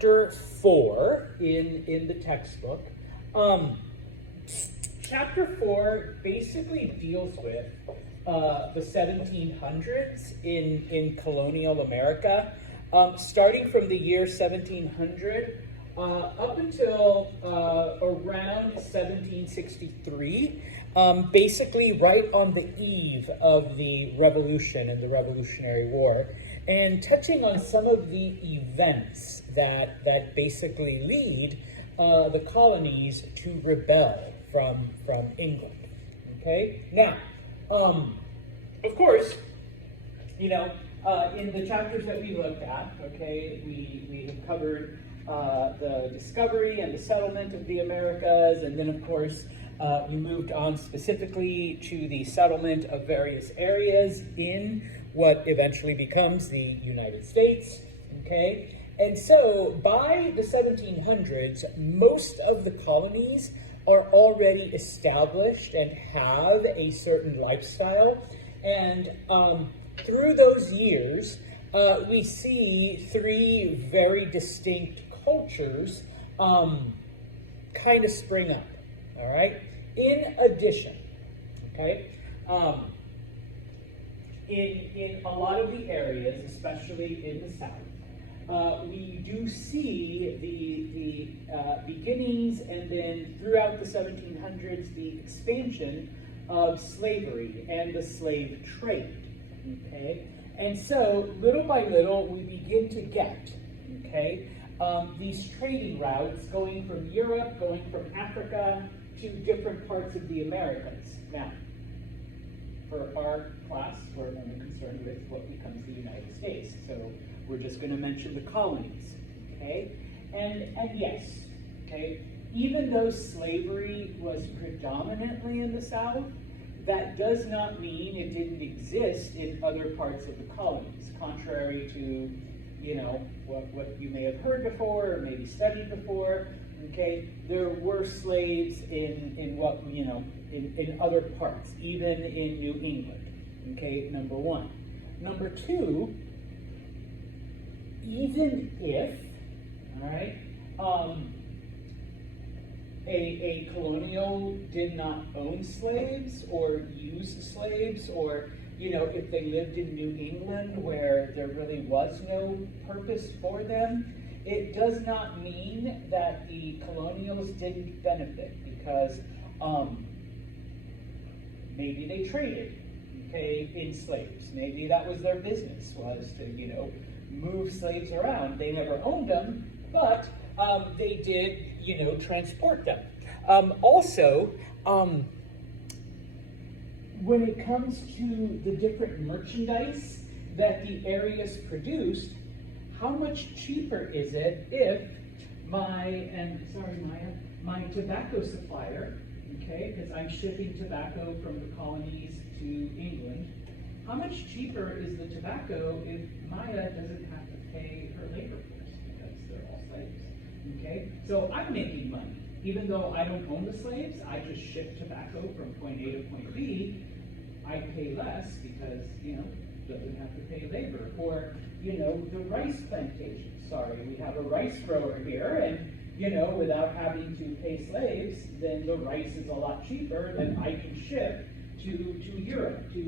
chapter 4 in the textbook. Chapter 4 basically deals with the 1700s in colonial America, starting from the year 1700 up until around 1763, basically right on the eve of the Revolution and the Revolutionary War, and touching on some of the events that basically lead the colonies to rebel from England. Okay, now, of course, you know, in the chapters that we looked at, okay, we have covered the discovery and the settlement of the Americas, and then of course we moved on specifically to the settlement of various areas in what eventually becomes the United States, okay? And so by the 1700s, most of the colonies are already established and have a certain lifestyle, and through those years, we see three very distinct cultures kind of spring up, all right? In addition, okay, in a lot of the areas, especially in the South, we do see the beginnings, and then throughout the 1700s, the expansion of slavery and the slave trade, okay? And so, little by little, we begin to get, okay, these trading routes going from Europe, going from Africa to different parts of the Americas. Now, for our class, we're only concerned with what becomes the United States. So we're just going to mention the colonies, okay? And yes, okay, even though slavery was predominantly in the South, that does not mean it didn't exist in other parts of the colonies, contrary to, you know, what you may have heard before or maybe studied before, okay? There were slaves in what, you know, in other parts, even in New England, okay, number one. Number two, even if, all right, a colonial did not own slaves or use slaves, or, you know, if they lived in New England where there really was no purpose for them, it does not mean that the colonials didn't benefit, because maybe they traded, okay, in slaves. Maybe that was their business, was to, you know, move slaves around. They never owned them, but they did, you know, transport them. Also, when it comes to the different merchandise that the areas produced, how much cheaper is it if my tobacco supplier, okay, because I'm shipping tobacco from the colonies to England, how much cheaper is the tobacco if Maya doesn't have to pay her labor force because they're all slaves, okay? So I'm making money. Even though I don't own the slaves, I just ship tobacco from point A to point B, I pay less because, you know, doesn't have to pay labor. Or, you know, the rice plantation. Sorry, we have a rice grower here, and, you know, without having to pay slaves, then the rice is a lot cheaper than I can ship to Europe, to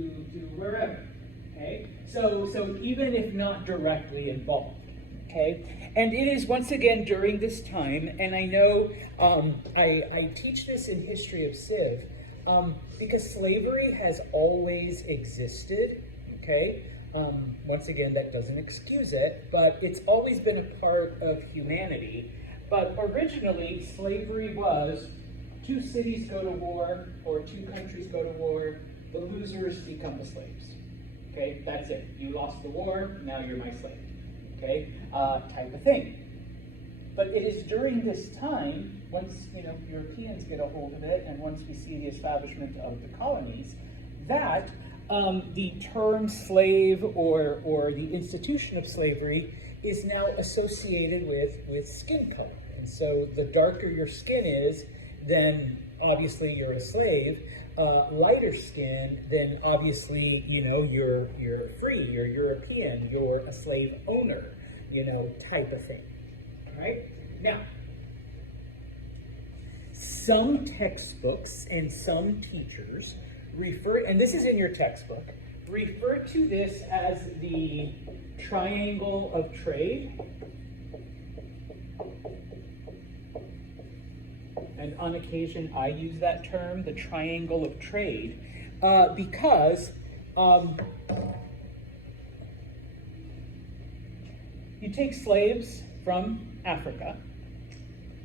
wherever, okay? So even if not directly involved, okay? And it is once again during this time, and I know I teach this in History of Civ, because slavery has always existed, okay? Once again, that doesn't excuse it, but it's always been a part of humanity. But originally, slavery was 2 cities go to war, or 2 countries go to war, the losers become the slaves. Okay, that's it. You lost the war, now you're my slave. Okay, type of thing. But it is during this time, once, you know, Europeans get a hold of it, and once we see the establishment of the colonies, that the term slave or the institution of slavery is now associated with skin color. And so the darker your skin is, then obviously you're a slave. Lighter skin, then obviously, you know, you're free, you're European, you're a slave owner, you know, type of thing, right? Now, some textbooks and some teachers refer, and this is in your textbook, refer to this as the triangle of trade. And on occasion I use that term, the triangle of trade, because you take slaves from Africa,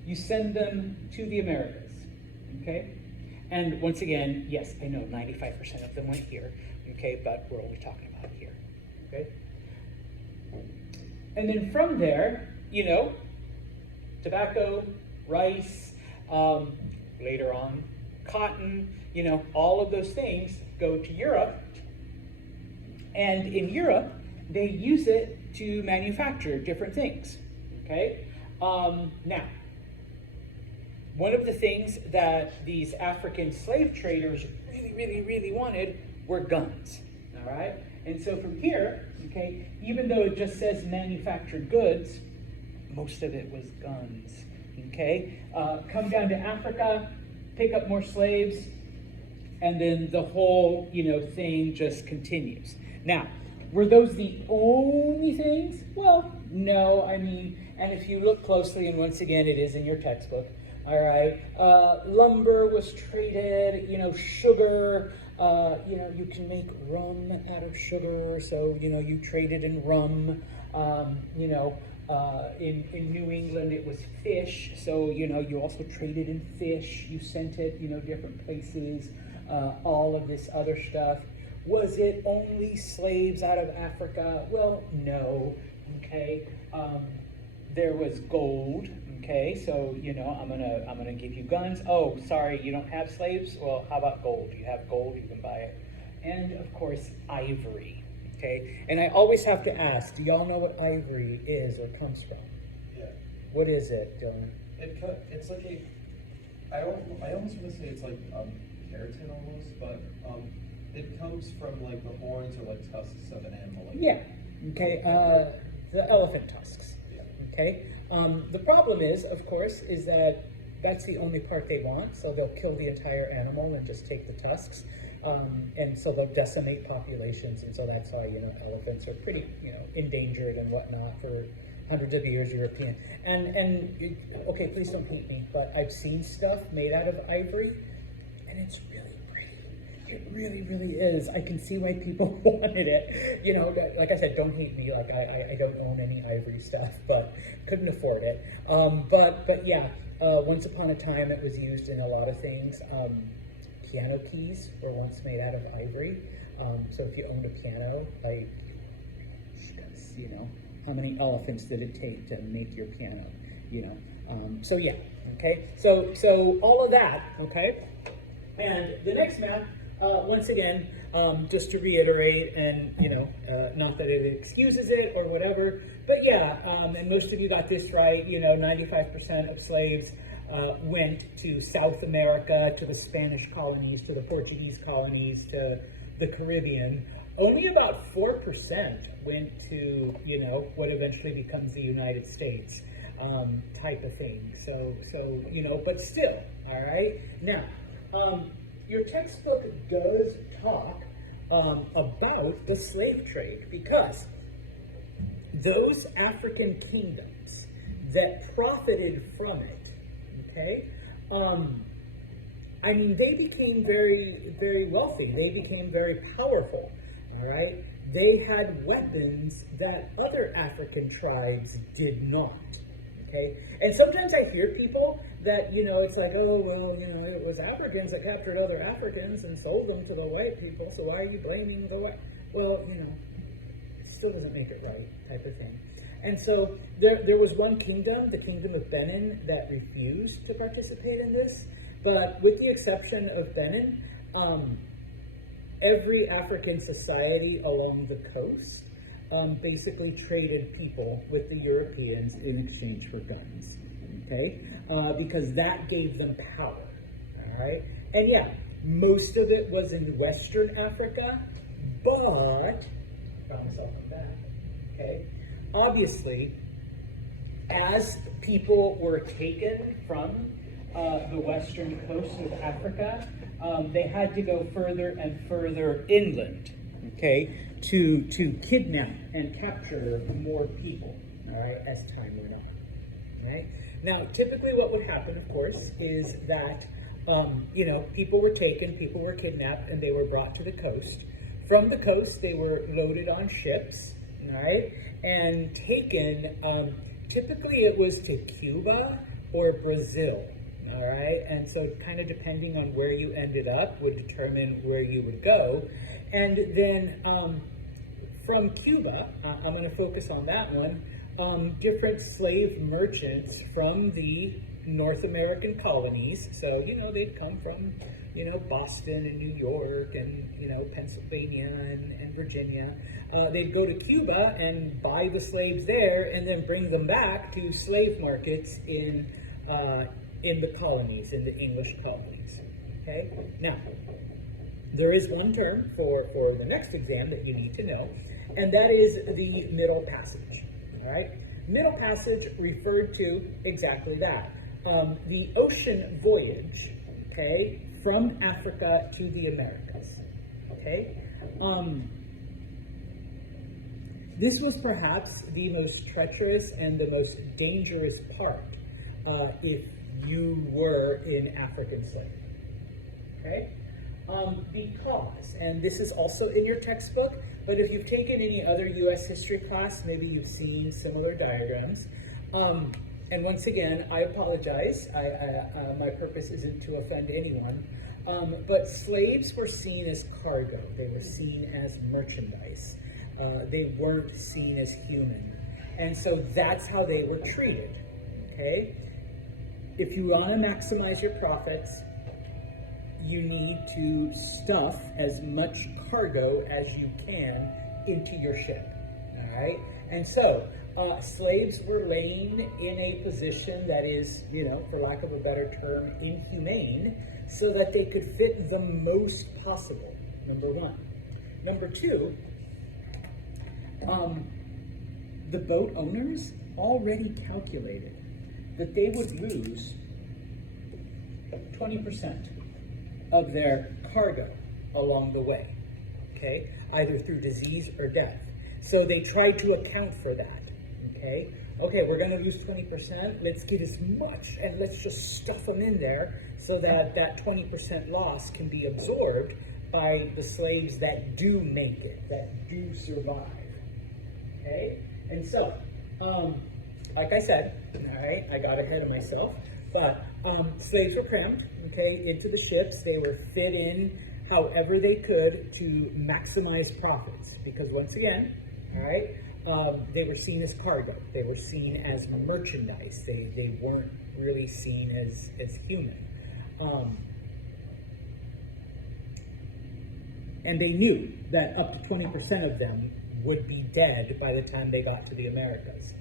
you send them to the Americas, okay? And once again, yes, I know 95% of them went here, okay, but we're only talking about here, okay? And then from there, you know, tobacco, rice, later on, cotton, you know, all of those things go to Europe. And in Europe, they use it to manufacture different things, okay? Now, one of the things that these African slave traders really wanted were guns, all right? And so from here, okay, even though it just says manufactured goods, most of it was guns, okay? Come down to Africa, pick up more slaves, and then the whole, you know, thing just continues. Now, were those the only things? Well, no, I mean, and if you look closely, and once again, it is in your textbook, all right, lumber was traded, you know, sugar, you know, you can make rum out of sugar, so, you know, you traded in rum, you know, in New England it was fish, so, you know, you also traded in fish, you sent it, you know, different places, all of this other stuff. Was it only slaves out of Africa? Well, no, okay. There was gold, okay, so, you know, I'm gonna give you guns. Oh, sorry, you don't have slaves? Well, how about gold? You have gold, you can buy it. And, of course, ivory, okay? And I always have to ask, do y'all know what ivory is or comes from? Yeah. What is it, Dylan? It's like I almost want to say it's like keratin almost, but it comes from like the horns or like tusks of an animal. Like Yeah, okay, the elephant tusks. Okay. The problem is, of course, is that that's the only part they want, so they'll kill the entire animal and just take the tusks, and so they'll decimate populations, and so that's why, you know, elephants are pretty, you know, endangered and whatnot for hundreds of years, European. Okay, please don't hate me, but I've seen stuff made out of ivory, and it's really it really is. I can see why people wanted it. You know, like I said, don't hate me. Like I don't own any ivory stuff, but couldn't afford it. But yeah, once upon a time it was used in a lot of things. Piano keys were once made out of ivory. So if you owned a piano, like, you know, how many elephants did it take to make your piano? You know, so yeah, okay. So all of that, okay. And the next map. Once again, just to reiterate, and, you know, not that it excuses it or whatever, but yeah, and most of you got this right, you know, 95% of slaves went to South America, to the Spanish colonies, to the Portuguese colonies, to the Caribbean. Only about 4% went to, you know, what eventually becomes the United States, type of thing. So, you know, but still, all right? Now, your textbook does talk about the slave trade, because those African kingdoms that profited from it, okay, I mean, they became very wealthy. They became very powerful, all right? They had weapons that other African tribes did not. Okay, and sometimes I hear people that, you know, it's like, oh, well, you know, it was Africans that captured other Africans and sold them to the white people, so why are you blaming the white? Well, you know, it still doesn't make it right, type of thing. And so there was one kingdom, the kingdom of Benin, that refused to participate in this, but with the exception of Benin, every African society along the coast basically traded people with the Europeans in exchange for guns, okay? Because that gave them power, all right? And yeah, most of it was in Western Africa, but, promise I'll come back, okay? Obviously, as people were taken from the western coast of Africa, they had to go further and further inland, okay, to kidnap and capture more people, all right, as time went on, right? Now, typically what would happen, of course, is that, people were taken, people were kidnapped, and they were brought to the coast. From the coast, they were loaded on ships, all right, and taken, typically it was to Cuba or Brazil, all right, and so kind of depending on where you ended up would determine where you would go. And then from Cuba, I'm going to focus on that one, different slave merchants from the North American colonies, so, they'd come from, Boston and New York and, Pennsylvania and Virginia. They'd go to Cuba and buy the slaves there and then bring them back to slave markets in the colonies, in the English colonies, okay? Now, there is one term for the next exam that you need to know, and that is the Middle Passage, all right? Middle Passage referred to exactly that. The ocean voyage, okay, from Africa to the Americas, okay? This was perhaps the most treacherous and the most dangerous part if you were in African slavery, okay? Because, and this is also in your textbook, but if you've taken any other U.S. history class, maybe you've seen similar diagrams. And once again, I apologize. My purpose isn't to offend anyone. But slaves were seen as cargo. They were seen as merchandise. They weren't seen as human. And so that's how they were treated, okay? If you want to maximize your profits, you need to stuff as much cargo as you can into your ship, all right? And so slaves were laying in a position that is, for lack of a better term, inhumane, so that they could fit the most possible, number one. Number two, the boat owners already calculated that they would lose 20% of their cargo along the way, okay? Either through disease or death. So they tried to account for that, okay? Okay, we're gonna lose 20%, let's get as much and let's just stuff them in there so that that 20% loss can be absorbed by the slaves that do make it, that do survive, okay? And so, like I said, all right, I got ahead of myself, but slaves were crammed, okay, into the ships. They were fit in however they could to maximize profits, because once again, all right, they were seen as cargo. They were seen as merchandise. They weren't really seen as human. And they knew that up to 20% of them would be dead by the time they got to the Americas.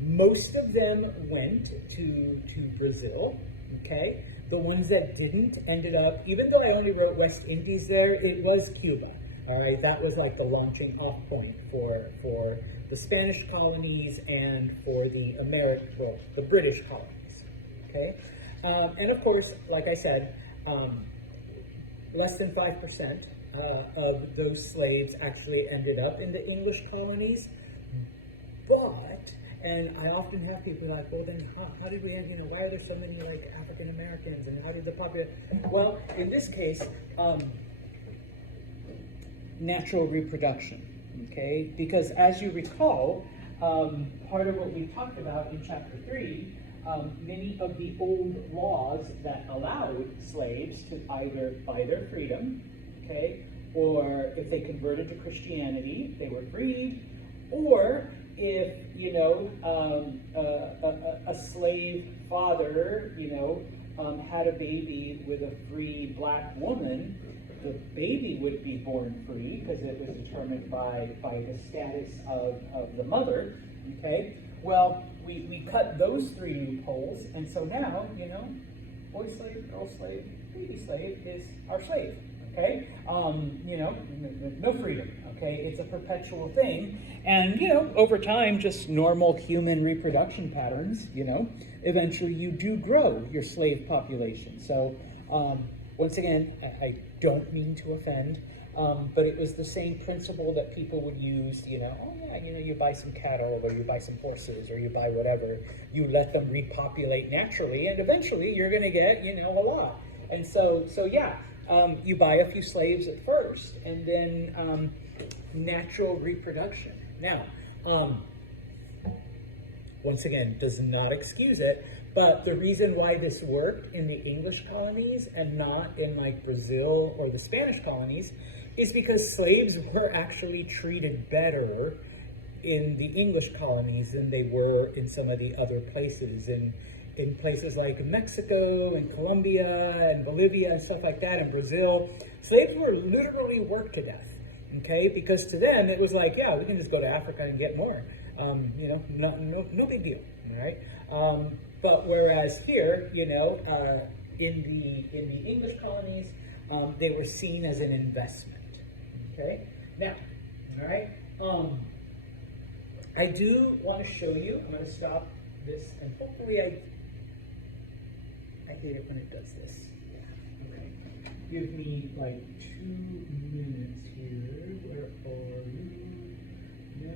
Most of them went to Brazil, okay? The ones that didn't ended up, even though I only wrote West Indies there, it was Cuba, all right? That was like the launching off point for the Spanish colonies and for the the British colonies, okay? And of course, like I said, less than 5% of those slaves actually ended up in the English colonies, but, and I often have people like, well then how did we end, why are there so many like African Americans and how did the population, well, in this case, natural reproduction, okay? Because as you recall, part of what we talked about in chapter 3, many of the old laws that allowed slaves to either buy their freedom, okay, or if they converted to Christianity, they were freed, or if, a slave father, had a baby with a free black woman, the baby would be born free because it was determined by the status of the mother, okay? Well, we cut those 3 loopholes, and so now, boy slave, girl slave, baby slave is our slave, okay? No freedom, okay? It's a perpetual thing. And, over time, just normal human reproduction patterns, eventually you do grow your slave population. So, once again, I don't mean to offend, but it was the same principle that people would use, you buy some cattle or you buy some horses or you buy whatever, you let them repopulate naturally and eventually you're gonna get, a lot. And so yeah, you buy a few slaves at first and then natural reproduction. Now, once again, does not excuse it, but the reason why this worked in the English colonies and not in like Brazil or the Spanish colonies is because slaves were actually treated better in the English colonies than they were in some of the other places. In places like Mexico and Colombia and Bolivia and stuff like that, and Brazil, slaves were literally worked to death, okay? Because to them, it was like, yeah, we can just go to Africa and get more. No big deal, all right? But whereas here, in the English colonies, they were seen as an investment, okay? Now, all right, I do want to show you, I'm going to stop this, and hopefully I hate it when it does this. Okay. Give me like 2 minutes here. Where are you? No.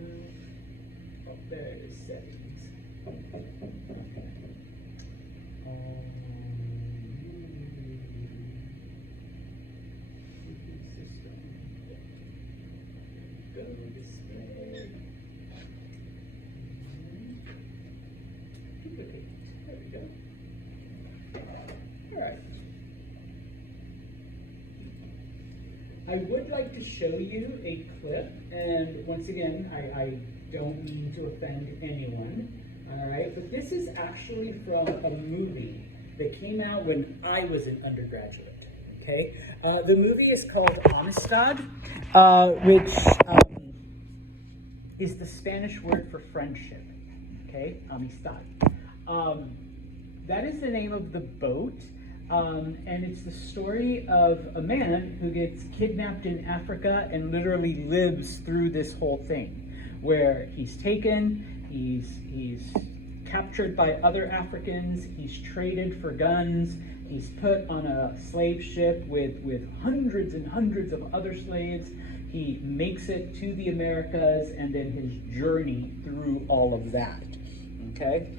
Oh, there it is, settings. System. Go display. Duplicate. There we go. All right. I would like to show you a clip, and once again, I don't mean to offend anyone, all right? But this is actually from a movie that came out when I was an undergraduate, okay? The movie is called Amistad, which is the Spanish word for friendship, okay? Amistad. That is the name of the boat. And it's the story of a man who gets kidnapped in Africa and literally lives through this whole thing, where he's taken, he's captured by other Africans, he's traded for guns, he's put on a slave ship with hundreds and hundreds of other slaves. He makes it to the Americas, and then his journey through all of that. Okay,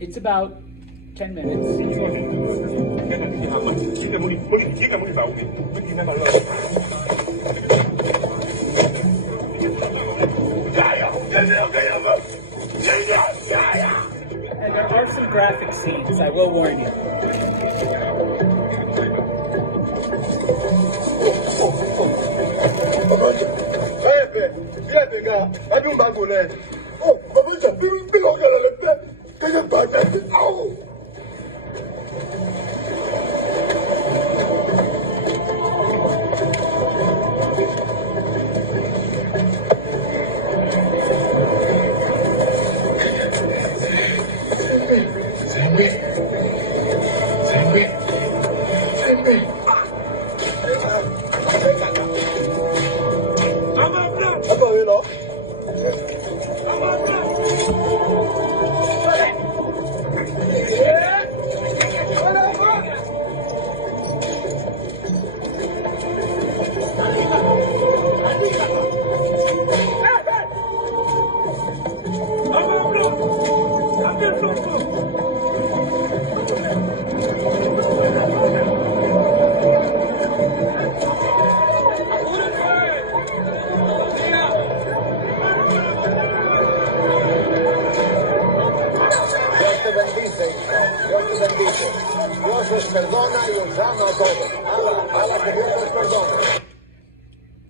it's about 10 minutes. And there are some graphic scenes, I will warn you.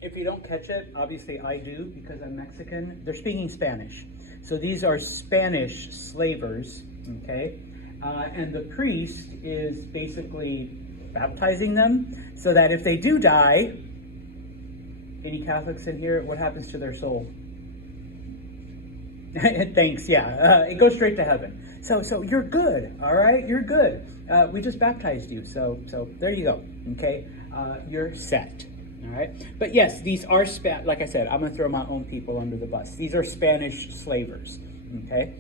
If you don't catch it, obviously I do because I'm Mexican, they're speaking Spanish. So these are Spanish slavers, okay? And the priest is basically baptizing them so that if they do die, any Catholics in here, what happens to their soul? Thanks, yeah, it goes straight to heaven. So you're good, all right? You're good. We just baptized you, so there you go, okay? you're set. All right, but yes, these are like I said, I'm gonna throw my own people under the bus. These are Spanish slavers. Okay.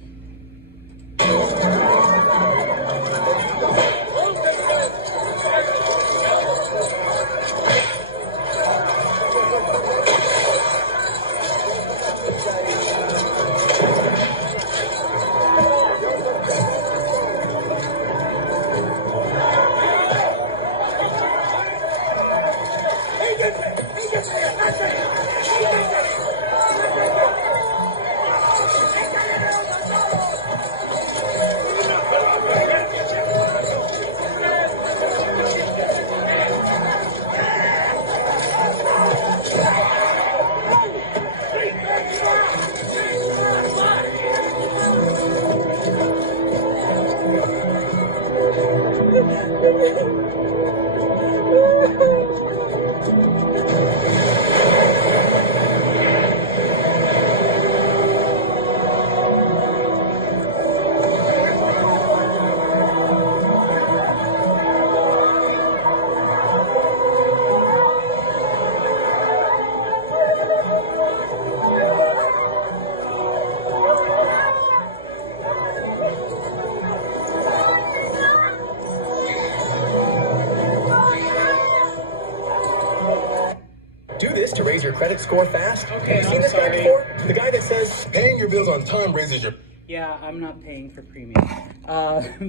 Do this to raise your credit score fast? Okay, Have you seen I'm this sorry. guy before? The guy that says paying your bills on time raises your... Yeah, I'm not paying for premium.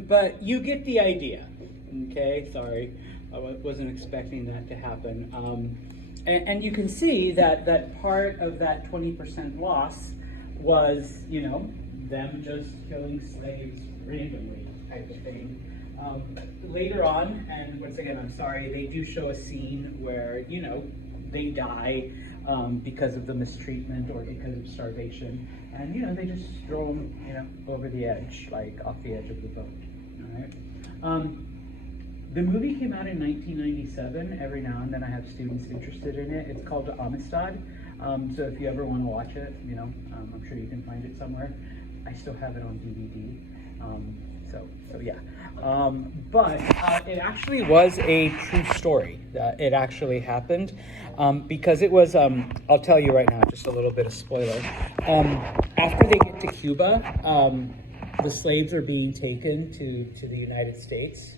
But you get the idea. Okay, sorry. I wasn't expecting that to happen. And you can see that part of that 20% loss was, you know, them just killing slaves randomly type of thing. Later on, and once again, I'm sorry, they do show a scene where, you know, they die because of the mistreatment or because of starvation. And, you know, they just throw them, you know, over the edge, like off the edge of the boat, all right? The movie came out in 1997. Every now and then I have students interested in it. It's called Amistad. So if you ever want to watch it, you know, I'm sure you can find it somewhere. I still have it on DVD. So yeah. But it actually was a true story. It actually happened because it was, I'll tell you right now, just a little bit of spoiler. After they get to Cuba, the slaves are being taken to the United States.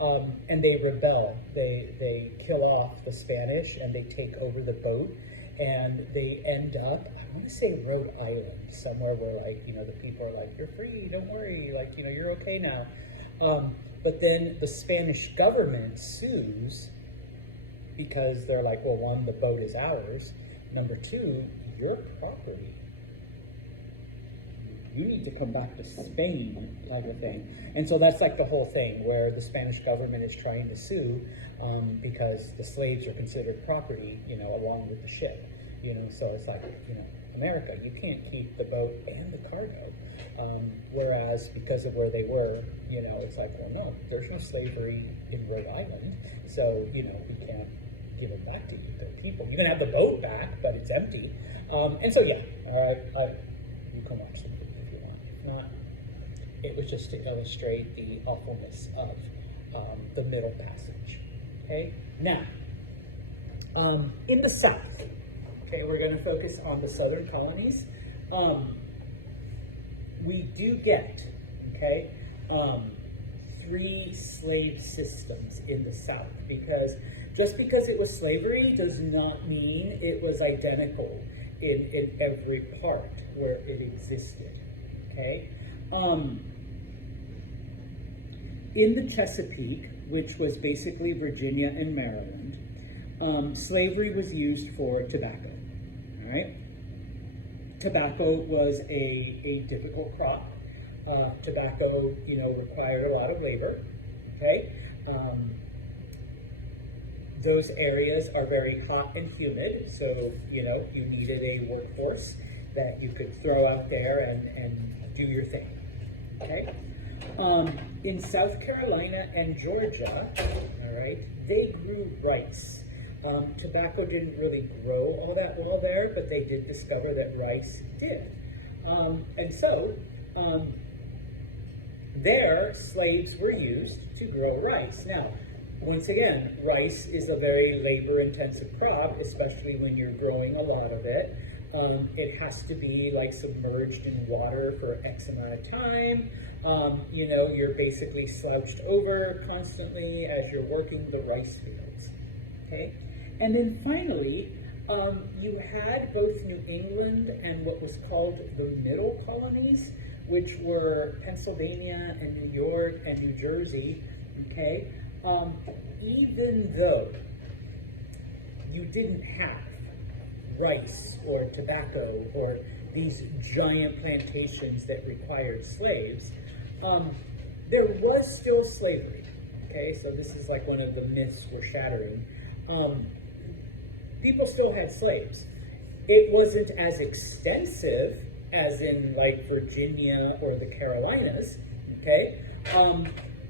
And they rebel. They kill off the Spanish and they take over the boat, and they end up, I want to say Rhode Island, somewhere where, like, you know, the people are like, you're free, don't worry, like, you know, you're okay now. But then the Spanish government sues because they're like, well, one, the boat is ours. Number two, your property. You need to come back to Spain, type of thing. And so that's like the whole thing where the Spanish government is trying to sue because the slaves are considered property, you know, along with the ship, you know. So it's like, you know, America, you can't keep the boat and the cargo. Whereas because of where they were, you know, it's like, well, no, there's no slavery in Rhode Island. So, you know, we can't give it back to you, the people. You can have the boat back, but it's empty. And so, yeah, you can watch the movie. It was just to illustrate the awfulness of the Middle Passage. Okay, now in the South, okay, we're going to focus on the Southern colonies. We do get, okay, 3 slave systems in the South, because just because it was slavery does not mean it was identical in every part where it existed. Okay. In the Chesapeake, which was basically Virginia and Maryland, slavery was used for tobacco. All right. Tobacco was a difficult crop. Tobacco, you know, required a lot of labor. Okay. Those areas are very hot and humid, so, you know, you needed a workforce that you could throw out there and do your thing. Okay. In South Carolina and Georgia, all right, they grew rice. Tobacco didn't really grow all that well there, but they did discover that rice did. And so there, slaves were used to grow rice. Now, once again, rice is a very labor-intensive crop, especially when you're growing a lot of it. It has to be like submerged in water for X amount of time. You know, you're basically slouched over constantly as you're working the rice fields. Okay, and then finally, you had both New England and what was called the Middle Colonies, which were Pennsylvania and New York and New Jersey. Okay, even though you didn't have rice or tobacco or these giant plantations that required slaves, there was still slavery. Okay, so this is like one of the myths we're shattering. People still had slaves. It wasn't as extensive as in like Virginia or the Carolinas, okay?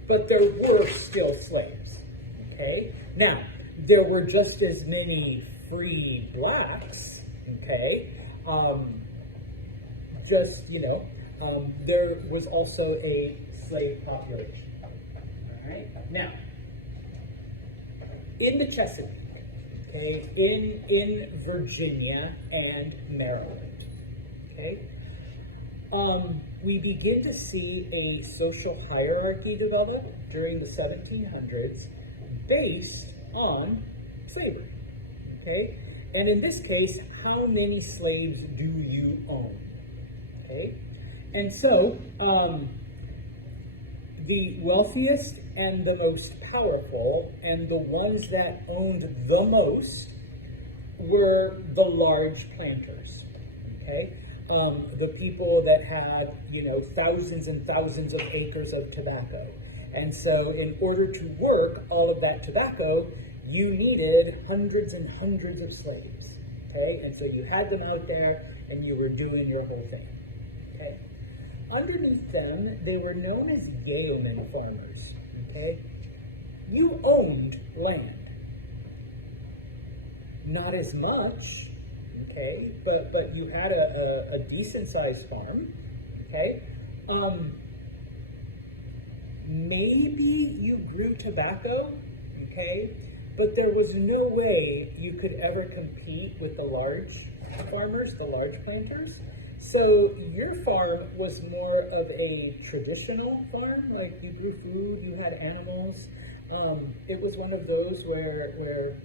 But there were still slaves, okay? Now, there were just as many free blacks, okay? There was also a slave population, all right? Now, in the Chesapeake, okay, in Virginia and Maryland, okay, we begin to see a social hierarchy develop during the 1700s based on slavery, okay? And in this case, how many slaves do you own, okay? And so, the wealthiest and the most powerful and the ones that owned the most were the large planters, okay? The people that had, you know, thousands and thousands of acres of tobacco. And so in order to work all of that tobacco, you needed hundreds and hundreds of slaves, okay? And so you had them out there and you were doing your whole thing, okay? Underneath them, they were known as yeoman farmers, okay? You owned land. Not as much, okay, but you had a decent-sized farm, okay? Maybe you grew tobacco, okay, but there was no way you could ever compete with the large farmers, the large planters. So your farm was more of a traditional farm, like you grew food, you had animals. It was one of those where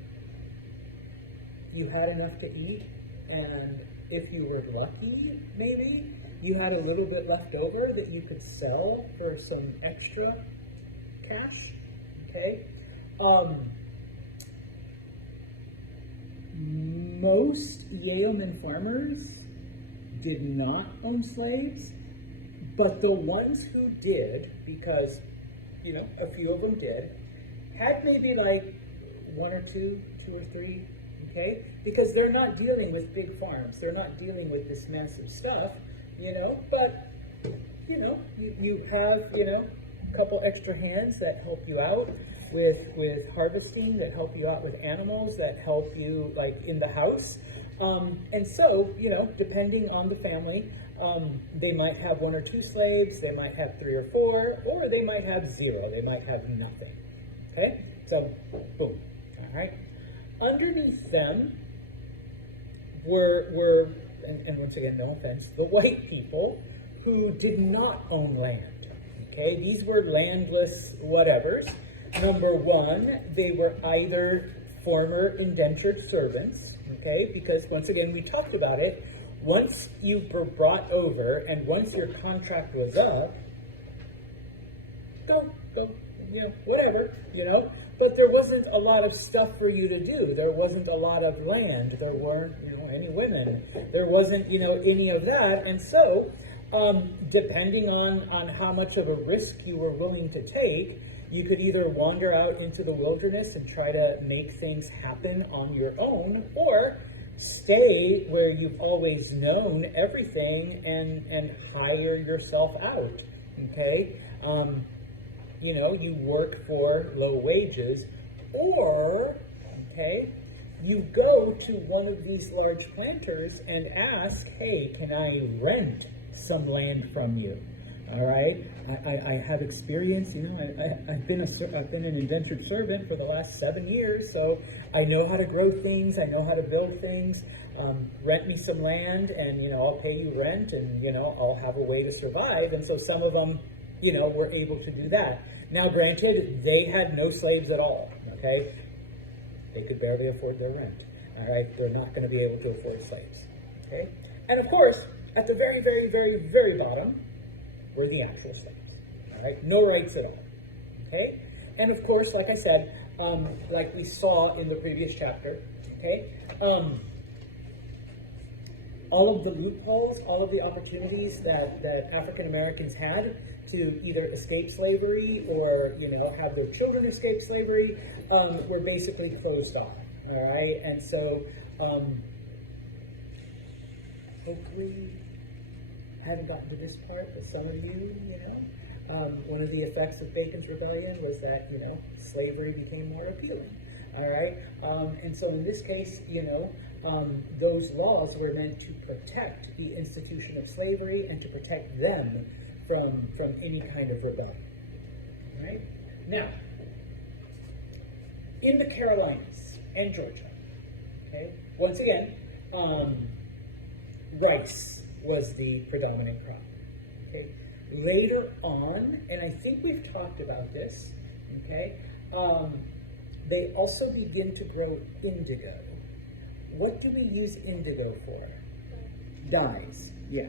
you had enough to eat, and if you were lucky, maybe, you had a little bit left over that you could sell for some extra cash, okay? Most yeoman farmers did not own slaves, but the ones who did, because, you know, a few of them did, had maybe like one or two or three, okay? Because they're not dealing with big farms. They're not dealing with this massive stuff, you know, but, you know, you have, you know, a couple extra hands that help you out with harvesting, that help you out with animals, that help you like in the house. And so, you know, depending on the family, they might have one or two slaves, they might have 3 or 4, or they might have 0, they might have nothing, okay? So, boom, all right? Underneath them were and once again, no offense, the white people who did not own land, okay? These were landless whatevers. Number one, they were either former indentured servants, okay? Because once again, we talked about it. Once you were brought over and once your contract was up, go, you know, whatever, you know? But there wasn't a lot of stuff for you to do. There wasn't a lot of land. There weren't, you know, any women. There wasn't, you know, any of that. And so, depending on how much of a risk you were willing to take, you could either wander out into the wilderness and try to make things happen on your own, or stay where you've always known everything and hire yourself out, okay? You know, you work for low wages, or, okay, you go to one of these large planters and ask, hey, can I rent some land from you? All right, I have experience. You know, I've been an indentured servant for the last 7 years, so I know how to grow things. I know how to build things. Rent me some land, and you know, I'll pay you rent, and you know, I'll have a way to survive. And so some of them, you know, were able to do that. Now, granted, they had no slaves at all. Okay, they could barely afford their rent. All right, they're not going to be able to afford slaves. Okay, and of course, at the very, very, very, very bottom were the actual slaves. All right, no rights at all. Okay, and of course, like I said, like we saw in the previous chapter. Okay, all of the loopholes, all of the opportunities that African Americans had to either escape slavery or, you know, have their children escape slavery, were basically closed off. All right, and so hopefully I haven't gotten to this part, but some of you, you know, one of the effects of Bacon's Rebellion was that, you know, slavery became more appealing. All right, and so in this case, you know, those laws were meant to protect the institution of slavery and to protect them from any kind of rebellion. All right, now in the Carolinas and Georgia, okay, once again, rice was the predominant crop. Okay, later on, and I think we've talked about this. Okay, they also begin to grow indigo. What do we use indigo for? Dyes. Yeah.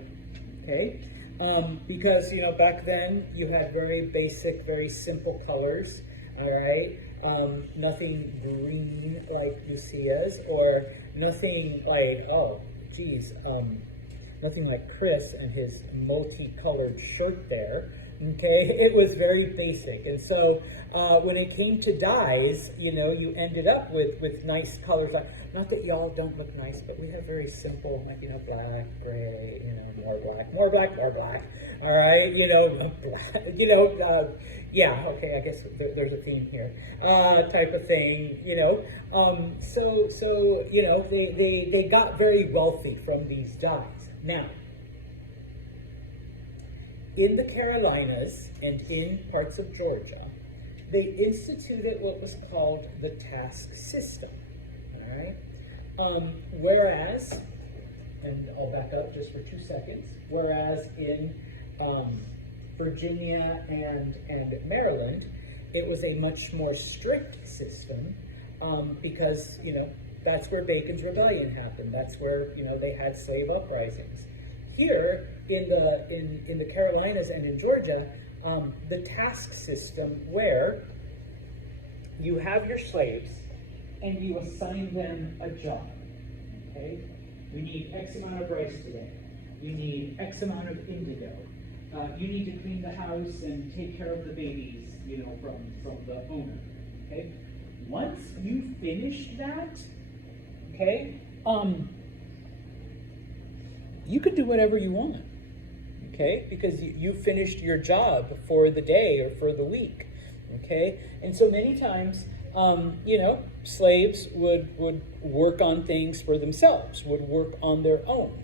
Okay. Because, you know, back then you had very basic, very simple colors. All right. Nothing green like Lucia's, or nothing like, oh, geez, nothing like Chris and his multicolored shirt there. Okay, it was very basic, and so when it came to dyes, you know, you ended up with nice colors. Like, not that y'all don't look nice, but we have very simple, like, you know, black, gray, you know, more black, more black, more black. All right, you know, black, you know, yeah, okay, I guess there's a theme here, type of thing, you know. So you know, they got very wealthy from these dyes. Now, in the Carolinas and in parts of Georgia, they instituted what was called the task system, all right? Whereas, and I'll back up just for 2 seconds, whereas in Virginia and Maryland, it was a much more strict system, because, you know, that's where Bacon's Rebellion happened. That's where, you know, they had slave uprisings. Here in the Carolinas and in Georgia, the task system, where you have your slaves and you assign them a job. Okay, we need X amount of rice today. You need X amount of indigo. You need to clean the house and take care of the babies, you know, from the owner. Okay, once you finish that, okay, you could do whatever you want, okay? Because you finished your job for the day or for the week, okay? And so many times, you know, slaves would work on things for themselves, would work on their own,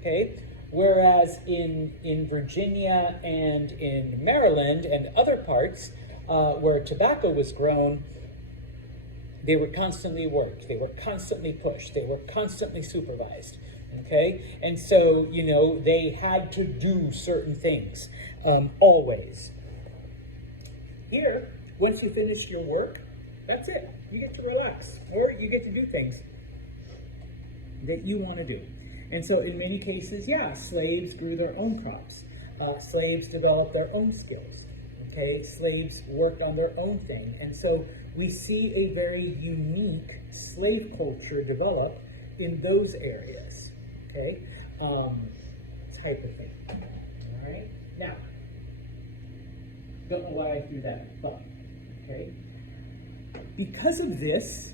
okay? Whereas in Virginia and in Maryland and other parts where tobacco was grown, they were constantly worked, they were constantly pushed, they were constantly supervised. Okay, and so, you know, they had to do certain things, always. Here, once you finish your work, that's it. You get to relax, or you get to do things that you want to do. And so in many cases, yeah, slaves grew their own crops. Slaves developed their own skills. Okay, slaves worked on their own thing. And so we see a very unique slave culture develop in those areas. Okay, type of thing. All right. Now, don't know why I threw that thought. Okay. Because of this,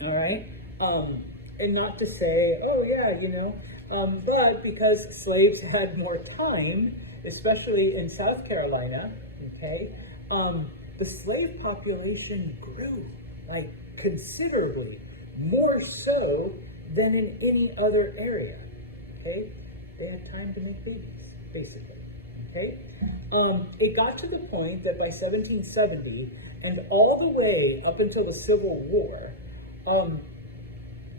all right, and not to say, oh yeah, you know, but because slaves had more time, especially in South Carolina, okay, the slave population grew like considerably more so than in any other area. Okay, they had time to make babies, basically. Okay, it got to the point that by 1770 and all the way up until the Civil War,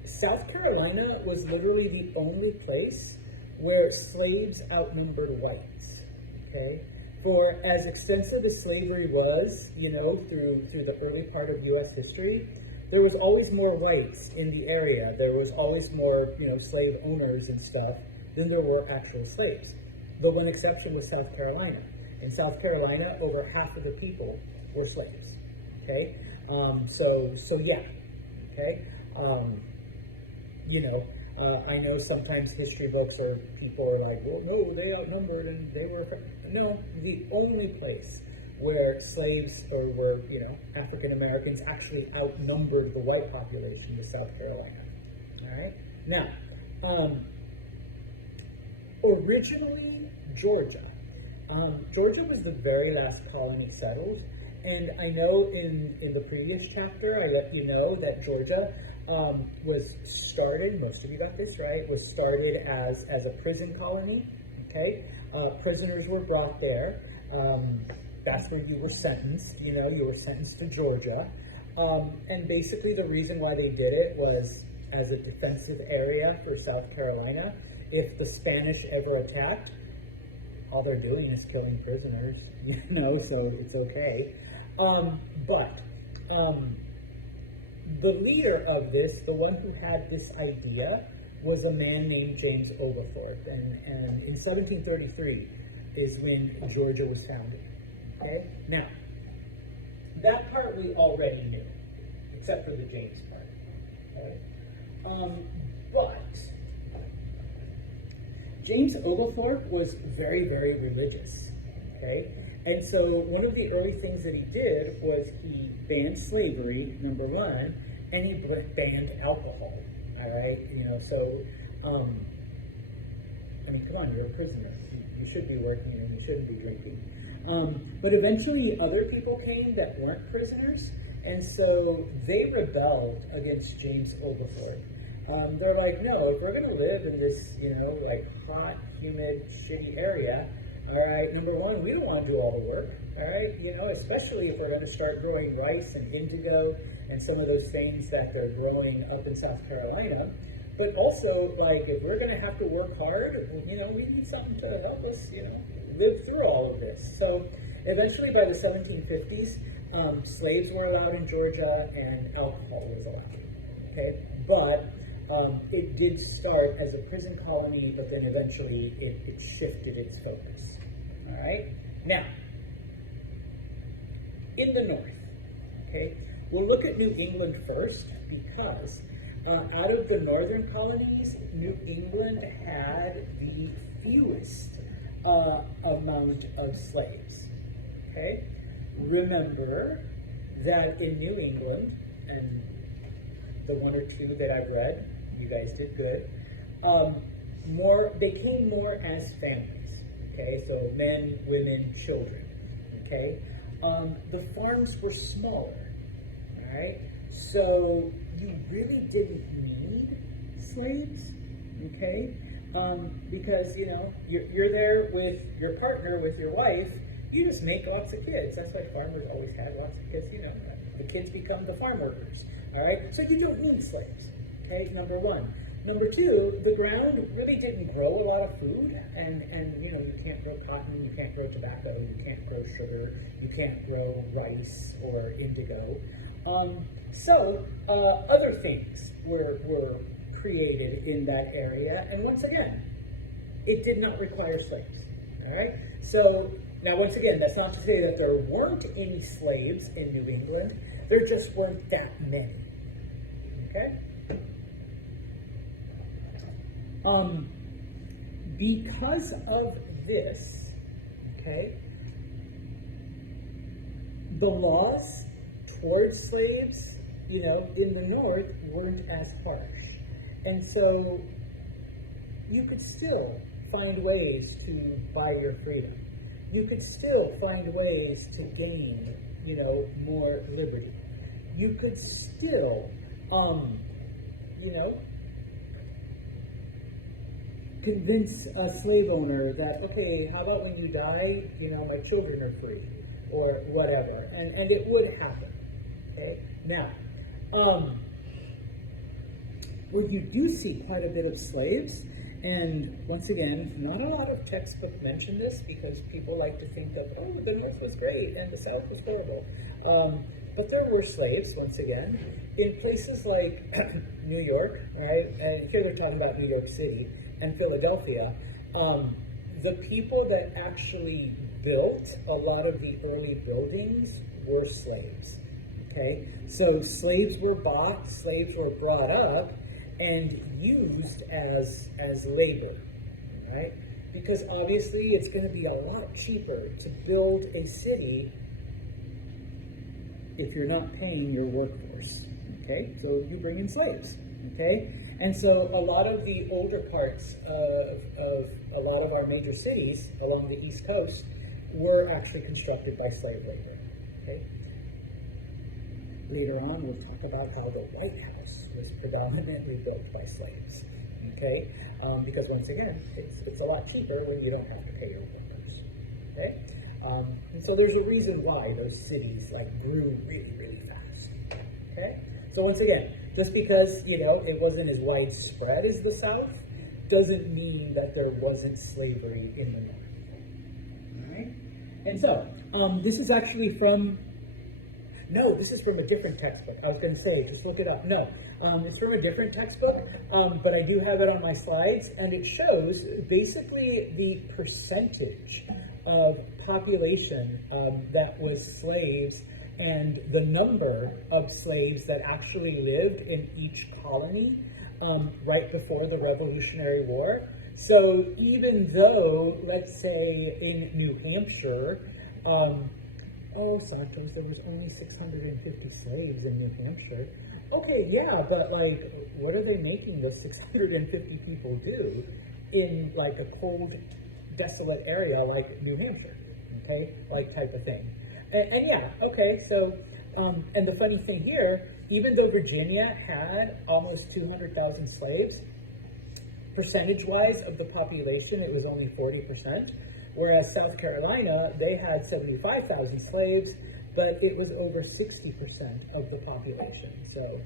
South Carolina was literally the only place where slaves outnumbered whites. Okay, for as extensive as slavery was, you know, through the early part of U.S. history, there was always more whites in the area. There was always more, you know, slave owners and stuff than there were actual slaves. The one exception was South Carolina. In South Carolina, over half of the people were slaves. Okay, so yeah. Okay, you know, I know sometimes history books or people are like, well, no, they outnumbered and they were. No, the only place where slaves or where, you know, African Americans actually outnumbered the white population was South Carolina. All right. Now, originally Georgia. Georgia was the very last colony settled, and I know in the previous chapter I let you know that Georgia was started, most of you got this right, was started as a prison colony. Okay, prisoners were brought there. That's where you were sentenced. You know, you were sentenced to Georgia, and basically the reason why they did it was as a defensive area for South Carolina. If the Spanish ever attacked, all they're doing is killing prisoners, you know, so it's okay. But the leader of this, the one who had this idea, was a man named James Oglethorpe, and in 1733 is when Georgia was founded. Okay, now that part we already knew, except for the James part. Okay? But James Oglethorpe was very, very religious. Okay, and so one of the early things that he did was he banned slavery, number one, and he banned alcohol. All right, you know, so I mean, come on, you're a prisoner. You should be working and you shouldn't be drinking. But eventually other people came that weren't prisoners, and so they rebelled against James Oglethorpe. They're like, no, if we're going to live in this, you know, like hot, humid, shitty area, all right, number one, we don't want to do all the work, all right, you know, especially if we're going to start growing rice and indigo and some of those things that they're growing up in South Carolina. But also, like, if we're going to have to work hard, you know, we need something to help us, you know, live through all of this. So eventually by the 1750s, slaves were allowed in Georgia and alcohol was allowed, okay? But it did start as a prison colony, but then eventually it shifted its focus, all right? Now, in the north, okay, we'll look at New England first because out of the northern colonies, New England had the fewest amount of slaves, okay? Remember that in New England, and the one or two that I've read, you guys did good, they came more as families, okay? So men, women, children, okay? The farms were smaller, all right? So you really didn't need slaves, okay? Because, you know, you're there with your partner, with your wife, you just make lots of kids. That's why farmers always had lots of kids, you know. The kids become the farm workers, all right? So you don't need slaves, okay, number one. Number two, the ground really didn't grow a lot of food, and you know, you can't grow cotton, you can't grow tobacco, you can't grow sugar, you can't grow rice or indigo. So other things were created in that area, and once again, it did not require slaves, all right? So now, once again, that's not to say that there weren't any slaves in New England, there just weren't that many, okay? Because of this, okay, the laws towards slaves, you know, in the North weren't as harsh. And so you could still find ways to buy your freedom. You could still find ways to gain, you know, more liberty. You could still, you know, convince a slave owner that, okay, how about when you die, my children are free, or whatever, and it would happen. Okay, now, where you do see quite a bit of slaves, and once again, not a lot of textbooks mention this because people like to think that, oh, the North was great and the South was horrible. But there were slaves, once again, in places like New York, right? And here they're talking about New York City and Philadelphia. The people that actually built a lot of the early buildings were slaves. Okay, so slaves were bought, slaves were brought up, and used as labor, right? Because obviously it's going to be a lot cheaper to build a city if you're not paying your workforce, okay? So you bring in slaves, okay? And so a lot of the older parts of a lot of our major cities along the East Coast were actually constructed by slave labor, okay? Later on, we'll talk about how the White House was predominantly built by slaves, okay? Because once again, it's a lot cheaper when you don't have to pay your workers, okay? And so there's a reason why those cities grew really, really fast, okay? So once again, just because, it wasn't as widespread as the South doesn't mean that there wasn't slavery in the North, all right? And so, this is actually from, no, this is from a different textbook. I was going to say, just look it up. No, it's from a different textbook, but I do have it on my slides, and it shows basically the percentage of population that was slaves and the number of slaves that actually lived in each colony right before the Revolutionary War. So even though, let's say in New Hampshire, oh, Santos, there was only 650 slaves in New Hampshire. Okay, yeah, but what are they making those 650 people do in a cold, desolate area like New Hampshire? Okay, type of thing. And yeah, okay, so, and the funny thing here, even though Virginia had almost 200,000 slaves, percentage-wise of the population, it was only 40%. Whereas South Carolina, they had 75,000 slaves, but it was over 60% of the population. So,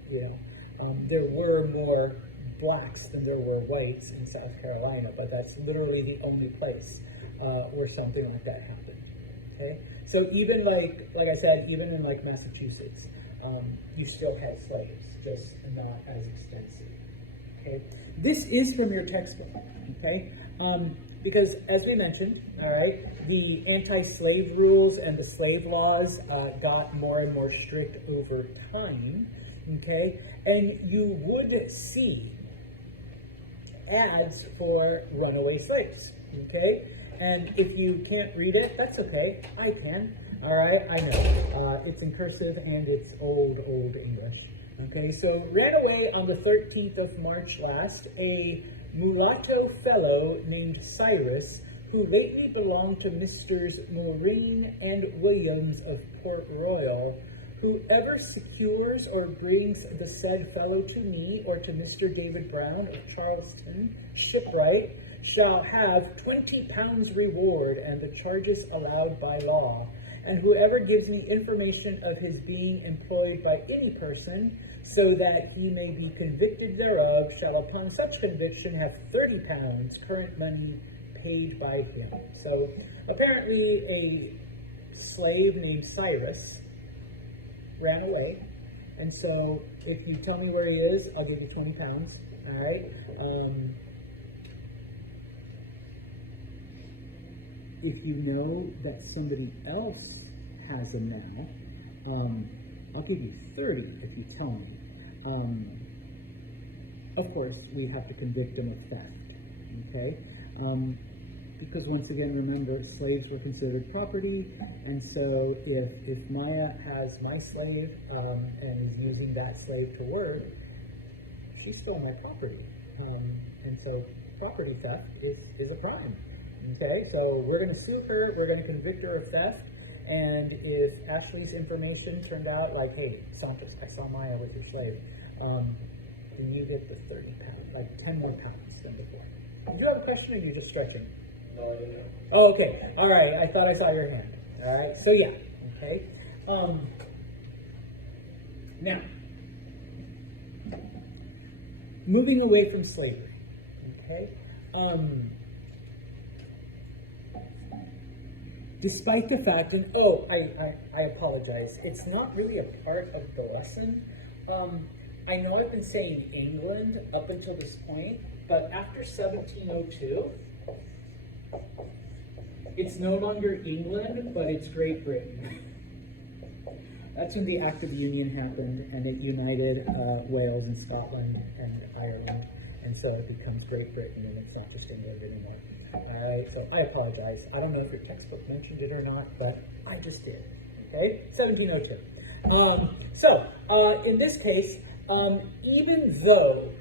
there were more blacks than there were whites in South Carolina, but that's literally the only place where something like that happened, okay? So even like I said, even in Massachusetts, you still had slaves, just not as extensive, okay? This is from your textbook, okay? Because as we mentioned, all right, the anti-slave rules and the slave laws got more and more strict over time, okay? And you would see ads for runaway slaves, okay? And if you can't read it, that's okay, I can, all right? I know, it's in cursive and it's old English, okay? So ran away on the 13th of March last, a mulatto fellow named Cyrus, who lately belonged to Messrs. Moraine and Williams of Port Royal. Whoever secures or brings the said fellow to me or to Mr. David Brown of Charleston, shipwright, shall have 20 pounds reward and the charges allowed by law. And whoever gives me information of his being employed by any person, so that he may be convicted thereof, shall upon such conviction have 30 pounds current money paid by him. So apparently a slave named Cyrus ran away, and so if you tell me where he is, I'll give you 20 pounds, all right? If you know that somebody else has him now, I'll give you 30 if you tell me. Of course, we have to convict him of theft, okay? Because once again, remember, slaves were considered property, and so if Maya has my slave and is using that slave to work, she stole my property. And so property theft is a crime, okay? So we're going to sue her, we're going to convict her of theft, and if Ashley's information turned out hey, Santos, I saw Maya with your slave, then you get the 30 pounds, 10 more pounds than before. Do you have a question, or are you just stretching? No, I didn't know. Oh, okay. All right. I thought I saw your hand. All right. So yeah. Okay. Now, moving away from slavery. Okay. Despite the fact, and I apologize. It's not really a part of the lesson. I know I've been saying England up until this point, but after 1702. It's no longer England, but it's Great Britain. That's when the Act of Union happened, and it united Wales and Scotland and Ireland, and so it becomes Great Britain, and it's not just England anymore. All right, so I apologize. I don't know if your textbook mentioned it or not, but I just did. Okay, 1702. In this case, even though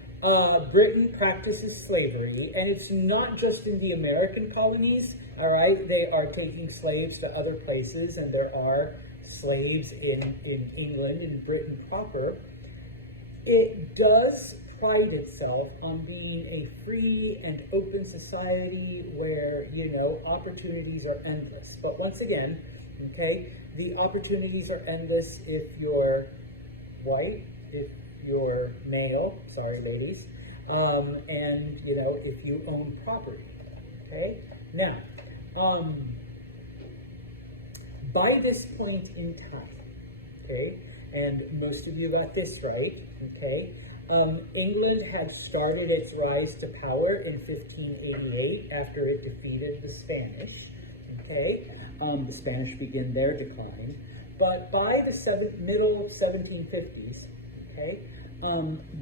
Britain practices slavery, and it's not just in the American colonies, all right, they are taking slaves to other places, and there are slaves in England, in Britain proper. It does pride itself on being a free and open society where, opportunities are endless. But once again, okay, the opportunities are endless if you're white, if you're male, sorry ladies, and, if you own property, okay? Now, by this point in time, okay, and most of you got this right, okay, England had started its rise to power in 1588 after it defeated the Spanish, okay? The Spanish begin their decline, but by the middle 1750s, okay,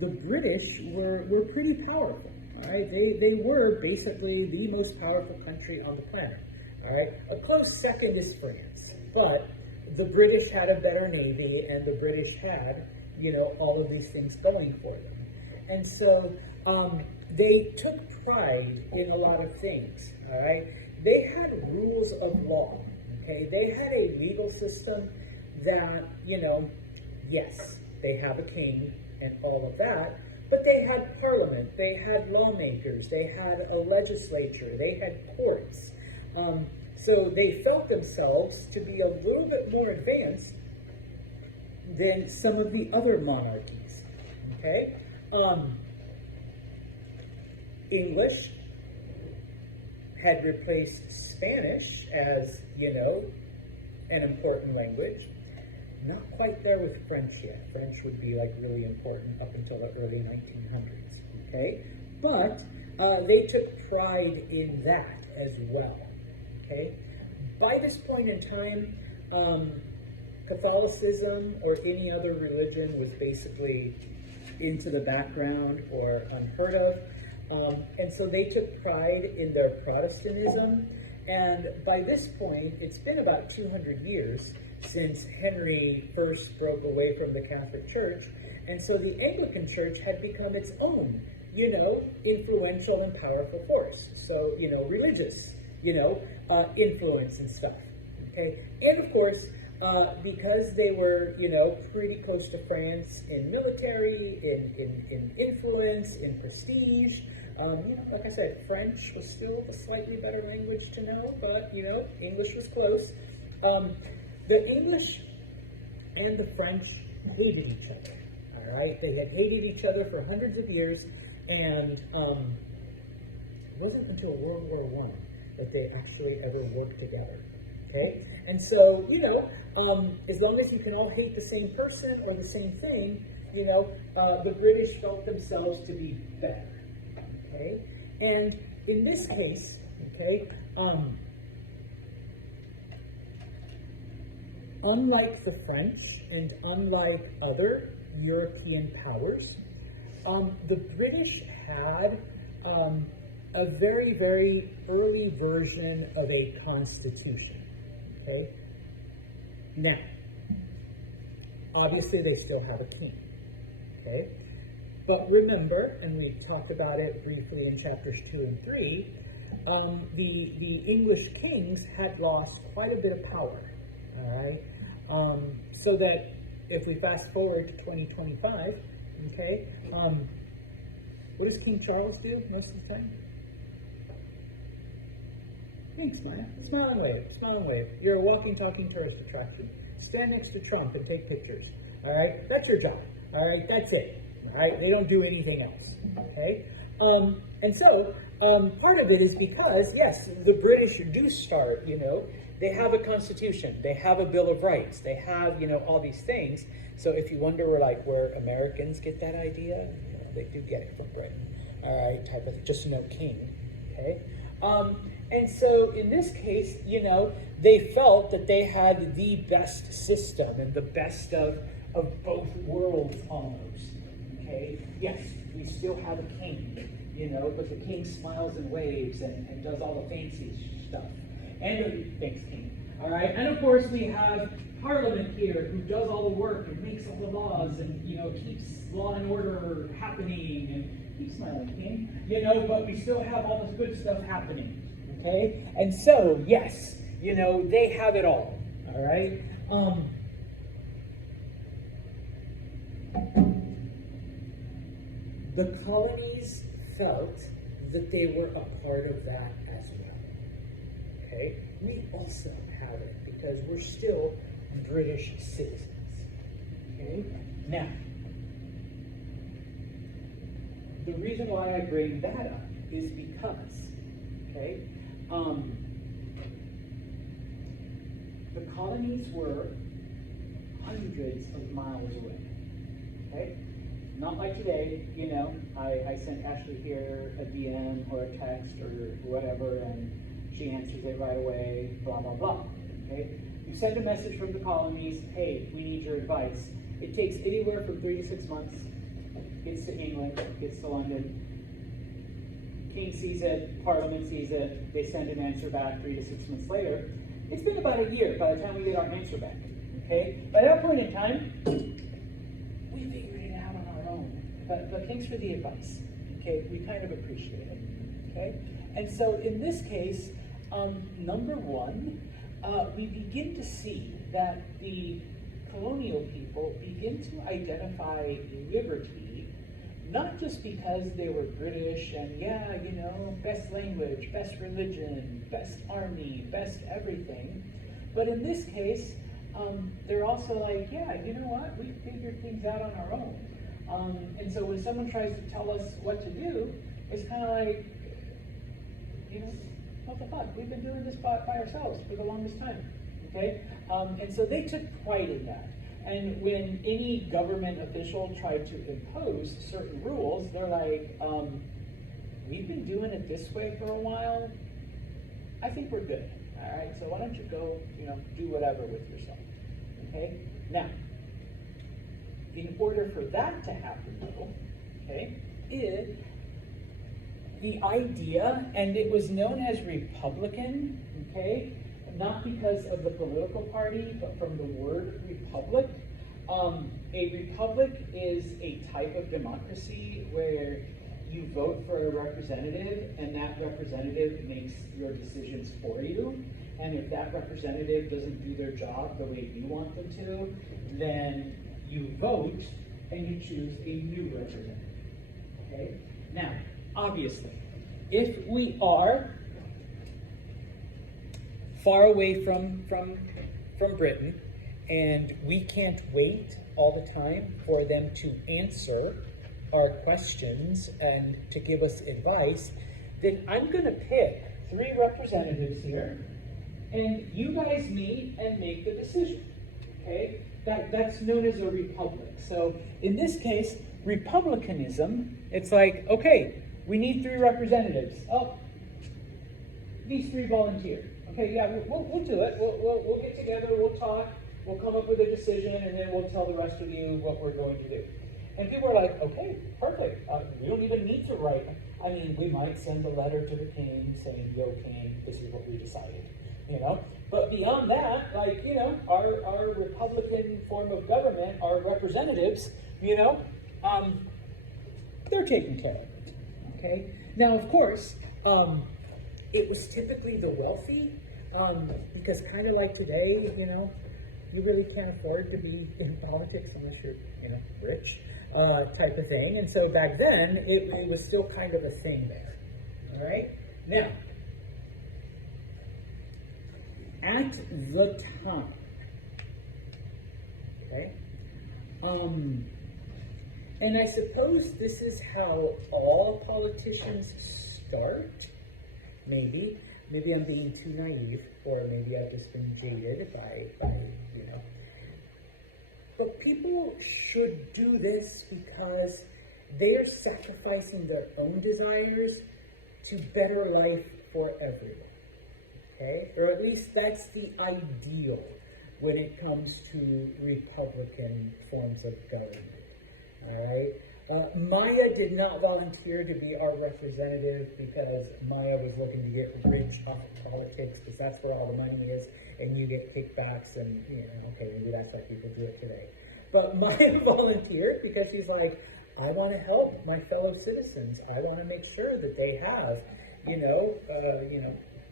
the British were pretty powerful, all right? They were basically the most powerful country on the planet, all right? A close second is France, but the British had a better navy, and the British had, all of these things going for them. And so they took pride in a lot of things, all right? They had rules of law, okay? They had a legal system that, yes, they have a king and all of that, but they had parliament, they had lawmakers, they had a legislature, they had courts. So they felt themselves to be a little bit more advanced than some of the other monarchies, okay? English had replaced Spanish as, an important language. Not quite there with French yet. French would be really important up until the early 1900s, okay? But they took pride in that as well, okay? By this point in time, Catholicism or any other religion was basically into the background or unheard of. And so they took pride in their Protestantism. And by this point, it's been about 200 years since Henry first broke away from the Catholic Church. And so the Anglican Church had become its own, influential and powerful force. So, religious, influence and stuff, okay? And of course, because they were, pretty close to France in military, in influence, in prestige, like I said, French was still the slightly better language to know, but, English was close. The English and the French hated each other, all right? They had hated each other for hundreds of years, and it wasn't until World War I that they actually ever worked together, okay? And so, as long as you can all hate the same person or the same thing, the British felt themselves to be better, okay? And in this case, okay, unlike the French and unlike other European powers, the British had a very, very early version of a constitution, okay? Now, obviously they still have a king, okay? But remember, and we talked about it briefly in chapters 2 and 3, the English kings had lost quite a bit of power, all right? So that if we fast forward to 2025, okay, what does King Charles do most of the time? Thanks, Maya. Smile and wave. Smile and wave. You're a walking, talking tourist attraction. Stand next to Trump and take pictures. All right? That's your job. All right? That's it. All right? They don't do anything else. Okay? And so, part of it is because, yes, the British do start, they have a constitution, they have a Bill of Rights, they have, all these things. So if you wonder where Americans get that idea, they do get it from Britain. All right, type of, just no king, okay? And so in this case, they felt that they had the best system and the best of both worlds almost, okay? Yes, we still have a king, but the king smiles and waves and does all the fancy stuff. And thanks, king. All right, and of course we have Parliament here who does all the work and makes all the laws and, keeps law and order happening and keep smiling, king, but we still have all this good stuff happening, okay? And so, yes, they have it all right? The colonies felt that they were a part of that as well. Okay? We also have it because we're still British citizens. Okay? Now, the reason why I bring that up is because, okay, the colonies were hundreds of miles away. Okay? Not like today, I sent Ashley here a DM or a text or whatever, and she answers it right away, blah, blah, blah, okay? You send a message from the colonies, hey, we need your advice. It takes anywhere from 3 to 6 months, gets to England, gets to London, King sees it, Parliament sees it, they send an answer back 3 to 6 months later. It's been about a year by the time we get our answer back, okay? By that point in time, we figured it out on our own. But thanks for the advice, okay? We kind of appreciate it, okay? And so in this case, number one, we begin to see that the colonial people begin to identify liberty, not just because they were British and best language, best religion, best army, best everything, but in this case, they're also like, you know what, we figured things out on our own. And so when someone tries to tell us what to do, it's kind of like, what the fuck? We've been doing this by ourselves for the longest time, okay? And so they took pride in that. And when any government official tried to impose certain rules, they're like, we've been doing it this way for a while. I think we're good, all right? So why don't you go, do whatever with yourself, okay? Now, in order for that to happen, though, okay, the idea, and it was known as Republican, okay, not because of the political party, but from the word republic. A republic is a type of democracy where you vote for a representative, and that representative makes your decisions for you. And if that representative doesn't do their job the way you want them to, then you vote and you choose a new representative. Okay? Now, obviously, if we are far away from Britain and we can't wait all the time for them to answer our questions and to give us advice, then I'm going to pick 3 representatives here, and you guys meet and make the decision. Okay? That's known as a republic. So in this case, republicanism, it's like, okay, we need 3 representatives. Oh, these 3 volunteer. Okay, yeah, we'll do it. We'll get together, we'll talk, we'll come up with a decision, and then we'll tell the rest of you what we're going to do. And people are like, okay, perfect. We don't even need to write. I mean, we might send a letter to the king saying, yo, king, this is what we decided, But beyond that, our Republican form of government, our representatives, they're taking care of it, okay? Now, of course, it was typically the wealthy, because kind of like today, you really can't afford to be in politics unless you're, rich, type of thing. And so back then, it was still kind of a thing there, all right? Now, at the time. Okay? And I suppose this is how all politicians start. Maybe I'm being too naive, or maybe I've just been jaded by But people should do this because they are sacrificing their own desires to better life for everyone. Okay? Or at least that's the ideal when it comes to Republican forms of government. All right? Maya did not volunteer to be our representative because Maya was looking to get rich off of politics, because that's where all the money is, and you get kickbacks, and, okay, maybe that's how people do it today. But Maya volunteered because she's like, I want to help my fellow citizens. I want to make sure that they have,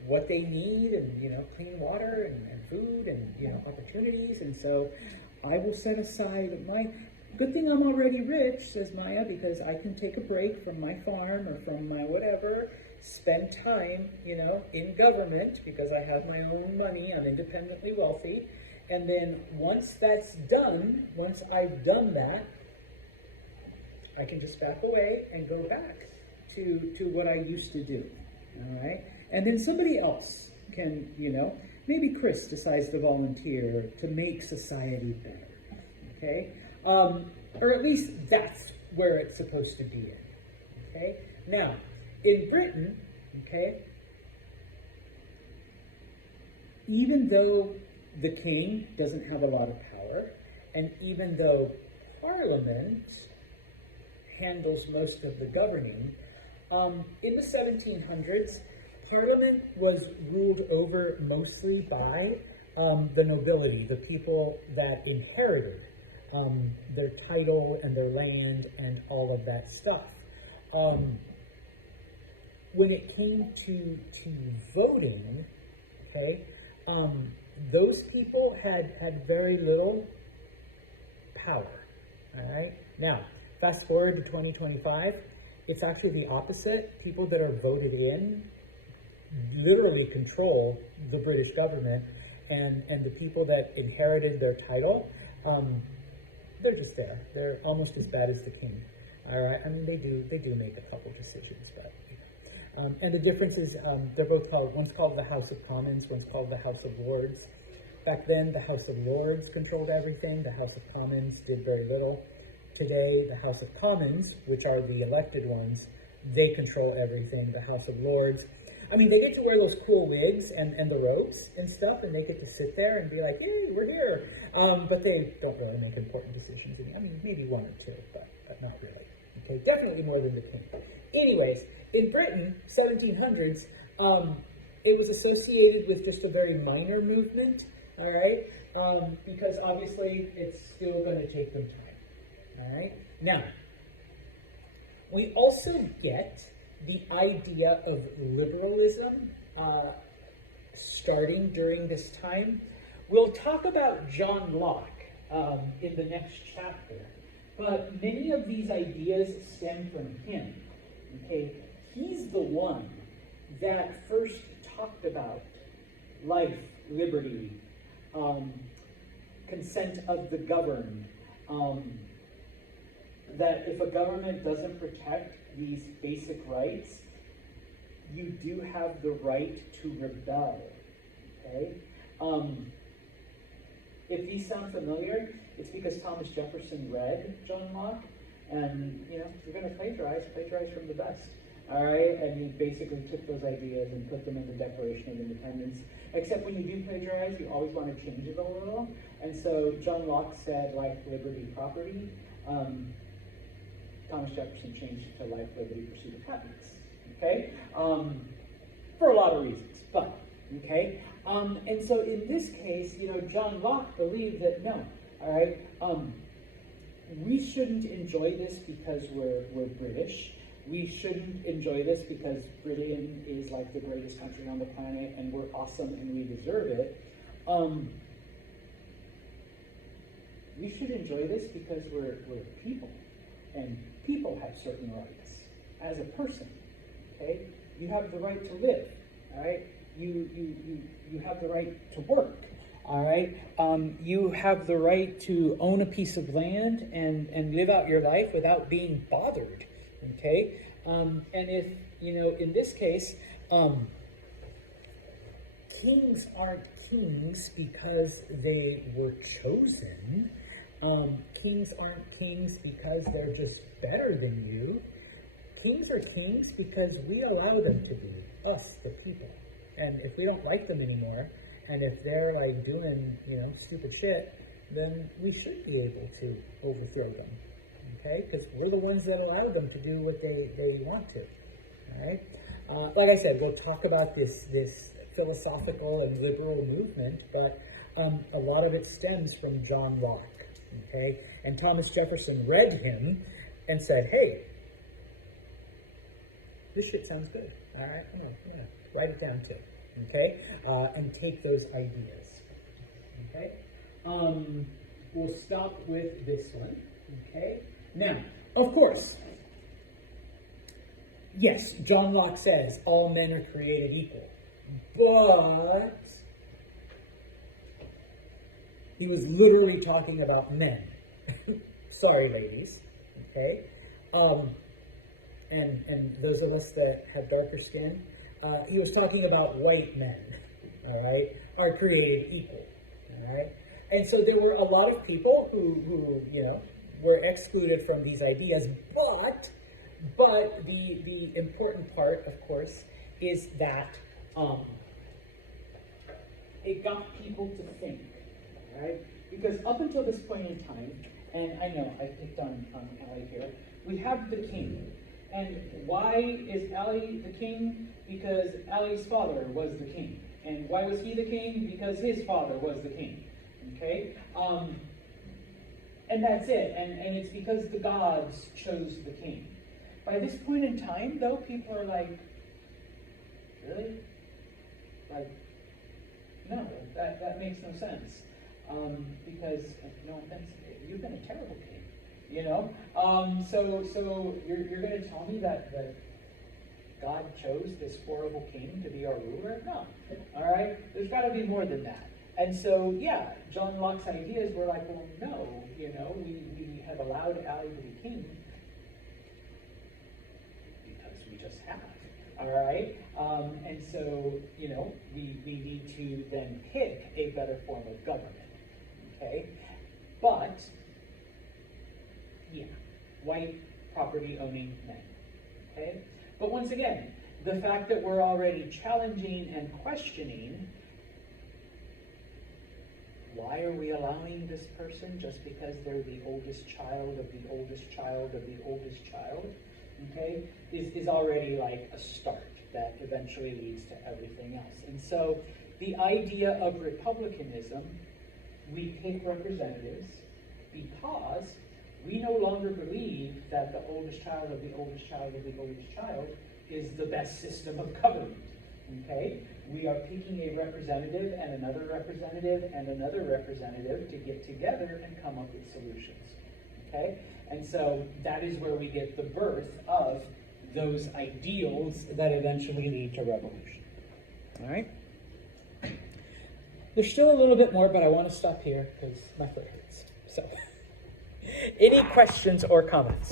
what they need, and, clean water and food and, opportunities. And so I will set aside my... Good thing I'm already rich, says Maya, because I can take a break from my farm or from my whatever, spend time, in government, because I have my own money, I'm independently wealthy. And then once that's done, once I've done that, I can just back away and go back to what I used to do, all right? And then somebody else can, maybe Chris decides to volunteer to make society better, okay? Or at least that's where it's supposed to be in, okay? Now, in Britain, okay, even though the king doesn't have a lot of power, and even though Parliament handles most of the governing, in the 1700s, Parliament was ruled over mostly by the nobility, the people that inherited their title and their land and all of that stuff. When it came to voting, okay, those people had very little power, all right? Now, fast forward to 2025, it's actually the opposite. People that are voted in literally control the British government, and the people that inherited their title, they're just there. They're almost as bad as the king. All right, I mean, they do make a couple decisions, but and the difference is they're both called, one's called the House of Commons, one's called the House of Lords. Back then, the House of Lords controlled everything. The House of Commons did very little. Today, the House of Commons, which are the elected ones, they control everything. The House of Lords, I mean, they get to wear those cool wigs and the robes and stuff, and they get to sit there and be like, hey, we're here. But they don't really make important decisions. I mean, maybe one or two, but not really. Okay, definitely more than the king. Anyways, in Britain, 1700s, it was associated with just a very minor movement, all right? Because obviously it's still going to take them time, all right? Now, we also get the idea of liberalism starting during this time. We'll talk about John Locke in the next chapter, but many of these ideas stem from him, okay? He's the one that first talked about life, liberty, consent of the governed, that if a government doesn't protect these basic rights, you do have the right to rebel, okay? If these sound familiar, it's because Thomas Jefferson read John Locke, and, if you're going to plagiarize from the best, all right? And he basically took those ideas and put them in the Declaration of Independence. Except when you do plagiarize, you always want to change it a little. And so John Locke said life, liberty, property. Thomas Jefferson changed it to life, liberty, pursuit of happiness, okay? For a lot of reasons, but, okay? And so in this case, John Locke believed that no, all right, we shouldn't enjoy this because we're British. We shouldn't enjoy this because Britain is like the greatest country on the planet and we're awesome and we deserve it. We should enjoy this because we're people, and people have certain rights as a person, okay? You have the right to live, all right? you have the right to work. All right, you have the right to own a piece of land and live out your life without being bothered. Okay, and if in this case, kings aren't kings because they were chosen. Kings aren't kings because they're just better than you. Kings are kings because we allow them to be, us, the people. And if we don't like them anymore, and if they're like doing, stupid shit, then we should be able to overthrow them, okay? Because we're the ones that allow them to do what they want to, all right? Like I said, we'll talk about this philosophical and liberal movement, but a lot of it stems from John Locke, okay? And Thomas Jefferson read him and said, hey, this shit sounds good, all right? Come on, write it down too, okay? And take those ideas, okay? We'll stop with this one, okay? Now, of course, yes, John Locke says all men are created equal, but he was literally talking about men. Sorry, ladies, okay? And those of us that have darker skin, he was talking about white men, all right, are created equal, all right? And so there were a lot of people who were excluded from these ideas, but the important part, of course, is that it got people to think, all right? Because up until this point in time, and I know I picked on Allie here, we have the king. And why is Allie the king? Because Allie's father was the king. And why was he the king? Because his father was the king. Okay? And that's it. And it's because the gods chose the king. By this point in time, though, people are like, really? Like, no, that makes no sense. Because, no offense, you've been a terrible king. So you're going to tell me that God chose this horrible king to be our ruler? No. All right? There's got to be more than that. And so, yeah, John Locke's ideas were like, well, no, we have allowed Allie to be king because we just have. All right? And so, we need to then pick a better form of government. Okay? But, yeah, white property owning men. Okay? But once again, the fact that we're already challenging and questioning, why are we allowing this person just because they're the oldest child of the oldest child of the oldest child, okay, is already like a start that eventually leads to everything else. And so the idea of republicanism, we pick representatives because we no longer believe that the oldest child of the oldest child of the oldest child is the best system of government, okay? We are picking a representative and another representative and another representative to get together and come up with solutions, okay? And so that is where we get the birth of those ideals that eventually lead to revolution, all right? There's still a little bit more, but I want to stop here because my foot hurts, so. Any questions or comments?